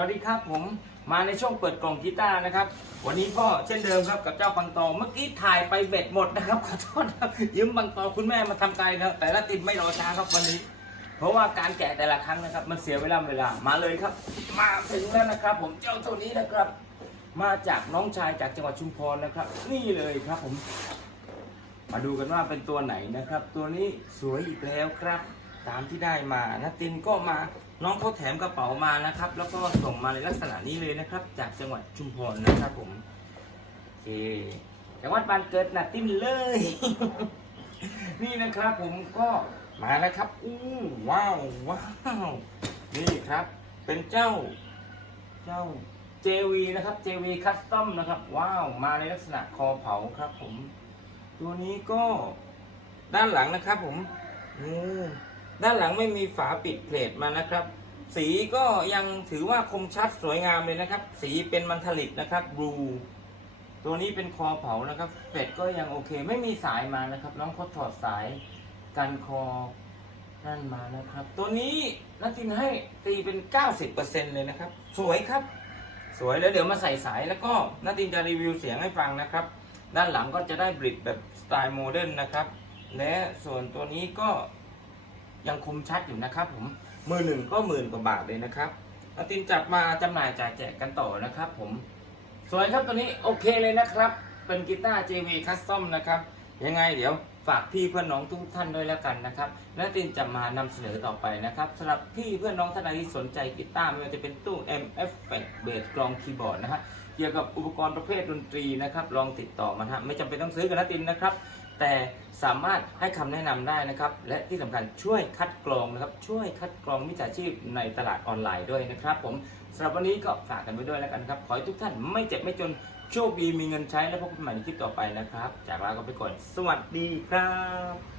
วัสดีครับผมมาในช่วงเปิดกล่องกีตาร์นะครับ วันนี้ก็เช่นเดิมครับกับเจ้าปังตอเมื่อกี้ถ่ายไปเบ็ดหมดนะครับขอโทษครับยืมปังตอคุณแม่มาทำไกลนะครับแต่ละติดไม่รอช้าครับวันนี้ เพราะว่าการแกะแต่ละครั้งนะครับ มันเสียเวลาเวลามาเลยครับ มาถึงแล้วนะครับ ผมเจ้าตัวนี้นะครับ มาจากน้องชายจากจังหวัดชุมพรนะครับ นี่เลยครับผม มาดูกันว่าเป็นตัวไหนนะครับ ตัวนี้สวยอีกแล้วครับ ตามที่ได้มานะตินก็มาน้องเขาแถมกระเป๋ามานะครับ แล้วก็ส่งมาในลักษณะนี้เลยนะครับ จากจังหวัดชุมพรนะครับผมโอเคจังหวัดบ้านเกิดนะตินเลย นี่นะครับผมก็มาแล้วครับอู้ว้าวว้าวนี่ครับ เป็นเจ้า เจ้า JV นะครับ JV Custom นะครับ ว้าวมาในลักษณะคอเผาครับผม ตัวนี้ก็ด้านหลังนะครับผม อืม ด้านหลังไม่มีฝาปิดเพลทมานะครับ สีก็ยังถือว่าคมชัดสวยงามเลยนะครับ สีเป็นมันทลิกนะครับบลูตัวนี้เป็นคอเผานะครับเพลทก็ยังโอเค ไม่มีสายมานะครับ น้องเขาถอดสายกันคอนั่นมานะครับ ตัวนี้นักตินให้ตีเป็น 90%เลยนะครับ สวยครับ สวยแล้วเดี๋ยวมาใส่สายแล้วก็นักตินจะรีวิวเสียงให้ฟังนะครับ ด้านหลังก็จะได้บริดแบบสไตล์โมเดิร์นนะครับ และส่วนตัวนี้ก็ ยังคมชัดอยู่นะครับผมมือหนึ่งก็หมื่นกว่าบาทเลยนะครับอาตินจับมาจำหน่ายจ่ายแจกกันต่อนะครับผมสวยครับตัวนี้โอเคเลยนะครับ เป็นกีตาร์ JV Custom นะครับ ยังไงเดี๋ยวฝากพี่เพื่อนน้องทุกท่านด้วยแล้วกันนะครับ และตินจะมานำเสนอต่อไปนะครับสำหรับพี่เพื่อนน้องท่านใดที่สนใจกีตาร์ไม่ว่าจะเป็นตู้ M F เบสกลองคีย์บอร์ดนะฮะเกี่ยวกับอุปกรณ์ประเภทดนตรีนะครับ ลองติดต่อมาฮะไม่จำเป็นต้องซื้อกับนัตินนะครับ แต่สามารถให้คำแนะนำได้นะครับ และที่สำคัญช่วยคัดกรองนะครับ ช่วยคัดกรองมิจฉาชีพในตลาดออนไลน์ด้วยนะครับ ผมสำหรับวันนี้ก็ฝากกันไว้ด้วยแล้วกันครับ ขอให้ทุกท่านไม่เจ็บไม่จนโชคดีมีเงินใช้และพบกันใหม่ในคลิปต่อไปนะครับ จากลากันไปก่อน สวัสดีครับ